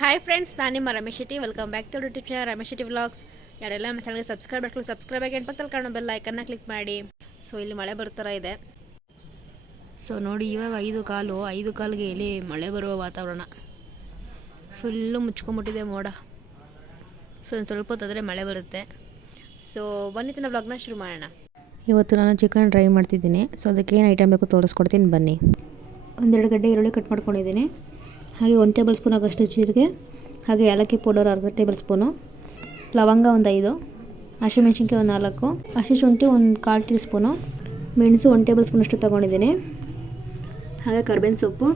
Hi friends, ನಾನು ನಿಮ್ಮ Ramesh Shetty. Welcome back to YouTube channel Ramesh Shetty vlogs. ಯಾರೆಲ್ಲ ನಮ್ಮ ಚಾನಲ್ಗೆ ಸಬ್ಸ್ಕ್ರೈಬ್ ಆಗಿ ಪಕ್ಕದಲ್ಲಿ ಕಾಣೋ ಬೆಲ್ ಐಕನ್ನ ಕ್ಲಿಕ್ ಮಾಡಿ. ಸೊ ಇಲ್ಲಿ ಮಳೆ ಬರ್ತಾರ ಇದೆ. ಸೊ ನೋಡಿ, ಇವಾಗ 5 ಕಾಲಿಗೆ ಇಲ್ಲಿ ಮಳೆ ಬರುವ ವಾತಾವರಣ. ಫುಲ್ಲು ಮುಚ್ಕೊಂಬಿಟ್ಟಿದೆ ಮೋಡ. ಸೊ ಒಂದು ಸ್ವಲ್ಪ ಹೊತ್ತಾದರೆ ಮಳೆ ಬರುತ್ತೆ. ಸೊ ಬನ್ನಿ ವ್ಲಾಗ್ನ ಶುರು ಮಾಡೋಣ. ಇವತ್ತು ನಾನು ಚಿಕನ್ ಡ್ರೈ ಮಾಡ್ತಿದ್ದೀನಿ. ಸೊ ಅದಕ್ಕೆ ಏನು ಐಟಮ್ ಬೇಕು ತೋರಿಸ್ಕೊಡ್ತೀನಿ ಬನ್ನಿ. 1-2 ಗಡ್ಡೆ ಈರುಳ್ಳಿ ಕಟ್ ಮಾಡ್ಕೊಂಡಿದ್ದೀನಿ. ಹಾಗೆ 1 ಟೇಬಲ್ ಸ್ಪೂನ್ ಆಗೋಷ್ಟು ಜೀರಿಗೆ, ಹಾಗೆ ಏಲಕ್ಕಿ ಪೌಡರ್ 1/2 ಟೇಬಲ್ ಸ್ಪೂನು, ಲವಂಗ 5, ಹಸಿಮೆಣ್ಸಿನ್ಕಾಯಿ 4, ಹಸಿ ಶುಂಠಿ 1/4 ಟೀ ಸ್ಪೂನು, ಮೆಣಸು 1 ಟೇಬಲ್ ಸ್ಪೂನಷ್ಟು ತೊಗೊಂಡಿದ್ದೀನಿ. ಹಾಗೆ ಕರ್ಬೇವಿನ ಸೊಪ್ಪು,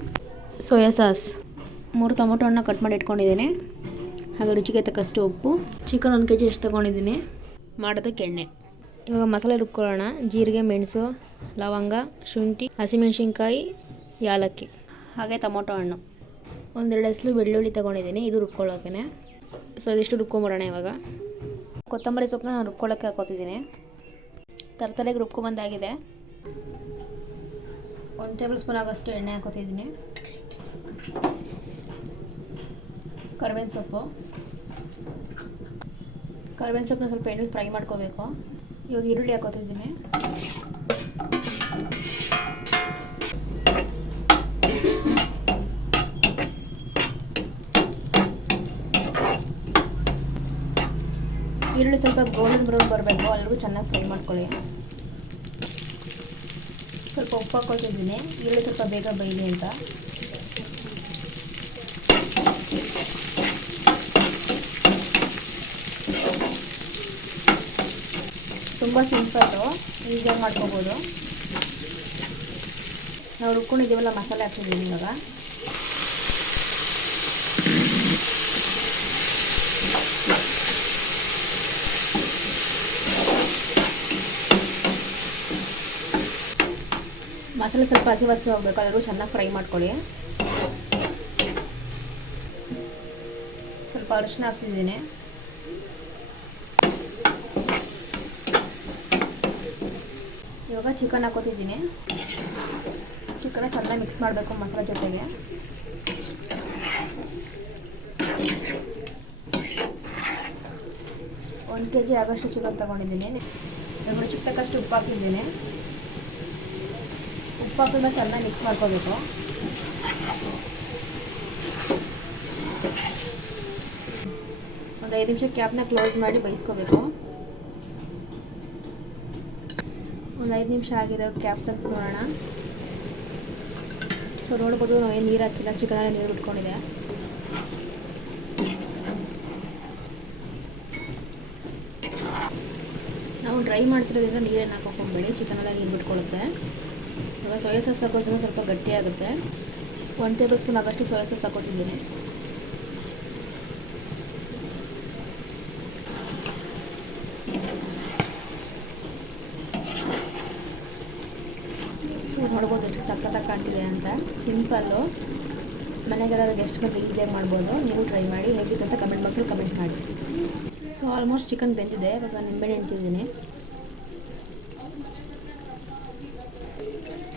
ಸೋಯಾ ಸಾಸ್, 3 ಟೊಮೊಟೊ ಹಣ್ಣು ಕಟ್ ಮಾಡಿ ಇಟ್ಕೊಂಡಿದ್ದೀನಿ. ಹಾಗೆ ರುಚಿಗೆ ತಕ್ಕಷ್ಟು ಉಪ್ಪು, ಚಿಕನ್ 1 kg ಅಷ್ಟು ತೊಗೊಂಡಿದ್ದೀನಿ. ಮಾಡೋದಕ್ಕೆ ಎಣ್ಣೆ. ಇವಾಗ ಮಸಾಲೆ ರುಬ್ಕೊಳ್ಳೋಣ. ಜೀರಿಗೆ, ಮೆಣಸು, ಲವಂಗ, ಶುಂಠಿ, ಹಸಿಮೆಣ್ಸಿನ್ಕಾಯಿ, ಏಲಕ್ಕಿ, ಹಾಗೆ ಟೊಮೊಟೊ ಹಣ್ಣು, 1-2 ಎಸಳು ಬೆಳ್ಳುಳ್ಳಿ ತೊಗೊಂಡಿದ್ದೀನಿ. ಇದು ರುಬ್ಕೊಳ್ಳೋಕೆ. ಸೊ ಇದಿಷ್ಟು ರುಬ್ಕೊಂಬರೋಣ. ಇವಾಗ ಕೊತ್ತಂಬರಿ ಸೊಪ್ಪನ್ನ ನಾನು ರುಬ್ಕೊಳ್ಳೋಕ್ಕೆ ಹಾಕೋತಿದ್ದೀನಿ. ತರತರೆಗೆ ರುಬ್ಕೊಂಬಂದಾಗಿದೆ. 1 ಟೇಬಲ್ ಸ್ಪೂನ್ ಆಗೋಷ್ಟು ಎಣ್ಣೆ ಹಾಕೋತಿದ್ದೀನಿ. ಕರ್ಬೇವಿನ ಸೊಪ್ಪನ್ನ ಸ್ವಲ್ಪ ಎಣ್ಣೆ ಫ್ರೈ ಮಾಡ್ಕೋಬೇಕು. ಇವಾಗ ಈರುಳ್ಳಿ ಹಾಕೋತಿದ್ದೀನಿ. ಈರುಳ್ಳಿ ಸ್ವಲ್ಪ ಗೋಲ್ಡನ್ ಬ್ರೌನ್ ಬರಬೇಕು, ಅಲ್ಲಿಗೂ ಚೆನ್ನಾಗಿ ಫ್ರೈ ಮಾಡ್ಕೊಳ್ಳಿ. ಸ್ವಲ್ಪ ಉಪ್ಪು ಹಾಕೊತಿದ್ದೀನಿ, ಈರುಳ್ಳಿ ಸ್ವಲ್ಪ ಬೇಗ ಬೈಲಿ ಅಂತ. ತುಂಬ ಸಿಂಪಲ್ಲು, ಈಸಿಯಾಗಿ ಮಾಡ್ಕೋಬೋದು. ನಾವು ರುಬ್ಕೊಂಡಿದ್ದೀವಲ್ಲ, ಮಸಾಲೆ ಹಾಕ್ತಿದ್ದೀನಿ ಇವಾಗ. ಮಸಾಲೆ ಸ್ವಲ್ಪ ಹಸಿ ಹೋಗಬೇಕು, ಅಲ್ಲರೂ ಚೆನ್ನಾಗಿ ಫ್ರೈ ಮಾಡ್ಕೊಳ್ಳಿ. ಸ್ವಲ್ಪ ಅರಿಶಿನ ಹಾಕ್ತಿದ್ದೀನಿ. ಇವಾಗ ಚಿಕನ್ ಹಾಕೋತಿದ್ದೀನಿ. ಚಿಕನ್ನ ಚೆನ್ನಾಗಿ ಮಿಕ್ಸ್ ಮಾಡಬೇಕು ಮಸಾಲೆ ಜೊತೆಗೆ. ಒಂದು kg ಆಗೋಷ್ಟು ಚಿಕನ್ ತೊಗೊಂಡಿದ್ದೀನಿ. ಇವಾಗ ರುಚಿಗೆ ತಕ್ಕಷ್ಟು ಉಪ್ಪು ಹಾಕಿದ್ದೀನಿ. ಉಪ್ಪು ಹಾಕಿದ್ರೆ ಚೆನ್ನಾಗಿ ಮಿಕ್ಸ್ ಮಾಡ್ಕೋಬೇಕು. ಒಂದು 5 ನಿಮಿಷ ಕ್ಯಾಪ್ನ ಕ್ಲೋಸ್ ಮಾಡಿ ಬೇಯಿಸ್ಕೋಬೇಕು. ಒಂದು 5 ನಿಮಿಷ ಆಗಿದೆ. ಕ್ಯಾಪ್ ತೆಗೆದು ನೋಡೋಣ. ಸೊ ನೋಡ್ಬೋದು, ನಾವೇನು ನೀರು ಹಾಕಿಲ್ಲ, ಚಿಕನಲ್ಲಿ ನೀರು ಬಿಟ್ಕೊಂಡಿದೆ. ನಾವು ಡ್ರೈ ಮಾಡ್ತಿರೋದ್ರಿಂದ ನೀರೇನು ಹಾಕೋಬೇಡಿ, ಚಿಕನೆಲ್ಲ ನೀರು ಬಿಟ್ಕೊಳ್ಳುತ್ತೆ. ಇವಾಗ ಸೋಯಾ ಸಾಸ್ ಹಾಕೋದ್ರಿಂದ ಸ್ವಲ್ಪ ಗಟ್ಟಿಯಾಗುತ್ತೆ. 1 ಟೇಬಲ್ ಸ್ಪೂನ್ ಆಗೋಷ್ಟು ಸೋಯಾ ಸಾಸ್ ಹಾಕೋತಿದ್ದೀನಿ. ಸೊ ನೋಡ್ಬೋದು ಎಷ್ಟು ಸಖತ್ತಾಗಿ ಕಾಣ್ತಿದೆ ಅಂತ. ಸಿಂಪಲ್ಲು, ಮನೆಗೆಲ್ಲ ಗೆಸ್ಟ್ ಬಂದು ಈಸಿಯಾಗಿ ಮಾಡ್ಬೋದು. ನೀವು ಟ್ರೈ ಮಾಡಿ, ಹೇಗಿತ್ತು ಅಂತ ಕಮೆಂಟ್ ಬಾಕ್ಸಲ್ಲಿ ಕಮೆಂಟ್ ಮಾಡಿ. ಸೊ ಆಲ್ಮೋಸ್ಟ್ ಚಿಕನ್ ಬೆಂದಿದೆ. ಇವಾಗ ನಿಂಬೆಹಣ್ಣು ಇಡ್ತಿದ್ದೀನಿ.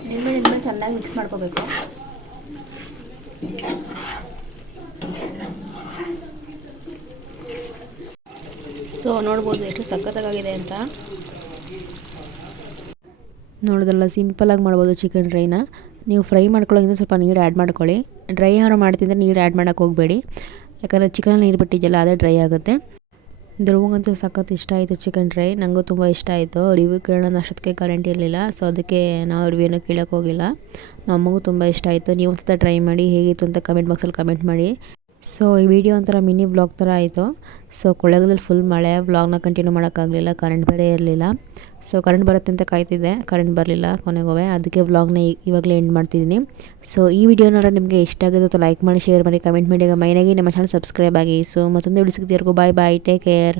ನಿಂಬೆಹಣ್ಣು ಚೆನ್ನಾಗಿ ಮಿಕ್ಸ್ ಮಾಡ್ಕೋಬೇಕು. ಸೊ ನೋಡ್ಬೋದು ಎಷ್ಟು ಸಖತ್ತಾಗಿದೆ ಅಂತ. ನೋಡೋದಲ್ಲ, ಸಿಂಪಲಾಗಿ ಮಾಡ್ಬೋದು ಚಿಕನ್ ಡ್ರೈನ. ನೀವು ಫ್ರೈ ಮಾಡ್ಕೊಳ್ಳೋದ್ರಿಂದ ಸ್ವಲ್ಪ ನೀರು ಆ್ಯಡ್ ಮಾಡ್ಕೊಳ್ಳಿ. ಡ್ರೈ ಯಾರು ಮಾಡ್ತಿದ್ರೆ ನೀರು ಆ್ಯಡ್ ಮಾಡೋಕ್ಕೆ ಹೋಗಬೇಡಿ, ಯಾಕಂದರೆ ಚಿಕನಲ್ಲಿ ನೀರು ಬಿಟ್ಟಿದ್ದಲ್ಲ, ಅದೇ ಡ್ರೈ ಆಗುತ್ತೆ. ಧ್ರುವಂಗಂತೂ ಸಖತ್ ಇಷ್ಟ ಆಯಿತು ಚಿಕನ್ ಡ್ರೈ. ನನಗೂ ತುಂಬ ಇಷ್ಟ ಆಯಿತು. ರಿವ್ಯೂ ಕೇಳೋಣ ಅಷ್ಟೊತ್ತಿಗೆ ಕರೆಂಟ್ ಇರಲಿಲ್ಲ, ಸೊ ಅದಕ್ಕೆ ನಾವು ರಿವ್ಯೂನ ಕೇಳೋಕ್ಕೆ ಹೋಗಿಲ್ಲ. ನಮಗೂ ತುಂಬ ಇಷ್ಟ ಆಯಿತು. ನೀವು ಒಂದು ಸಲ ಟ್ರೈ ಮಾಡಿ, ಹೇಗಿತ್ತು ಅಂತ ಕಮೆಂಟ್ ಬಾಕ್ಸಲ್ಲಿ ಕಮೆಂಟ್ ಮಾಡಿ. ಸೊ ಈ ವಿಡಿಯೋ ಒಂಥರ ಮಿನಿ ವ್ಲಾಗ್ ಥರ ಆಯಿತು. ಸೊ ಕೊಳ್ಳೇಗಾಲದಲ್ಲಿ ಫುಲ್ ಮಳೆ, ವ್ಲಾಗ್ನ ಕಂಟಿನ್ಯೂ ಮಾಡೋಕ್ಕಾಗಲಿಲ್ಲ, ಕರೆಂಟ್ ಬೇರೆ ಇರಲಿಲ್ಲ. ಸೊ ಕರೆಂಟ್ ಬರುತ್ತೆ ಅಂತ ಕಾಯ್ತಿದ್ದೆ, ಕರೆಂಟ್ ಬರಲಿಲ್ಲ ಕೊನೆಗೋವೆ. ಅದಕ್ಕೆ ವ್ಲಾಗ್ನ ಇವಾಗಲೇ ಎಂಡ್ ಮಾಡ್ತಿದ್ದೀನಿ. ಸೊ ಈ ವಿಡಿಯೋನ ನಿಮಗೆ ಇಷ್ಟ ಆಗಿದ್ದು ಲೈಕ್ ಮಾಡಿ, ಶೇರ್ ಮಾಡಿ, ಕಮೆಂಟ್ ಮಾಡಿ. ಮೈನಾಗಿ ನಮ್ಮ ಚಾನಲ್ ಸಬ್ಸ್ಕ್ರೈಬ್ ಆಗಿ. ಸೊ ಮತ್ತೊಂದು ವಿಡಿಯೋ ಸಿಗ್ತೀವರೆಗೂ ಬಾಯ್ ಬಾಯ್, ಟೇಕ್ ಕೇರ್.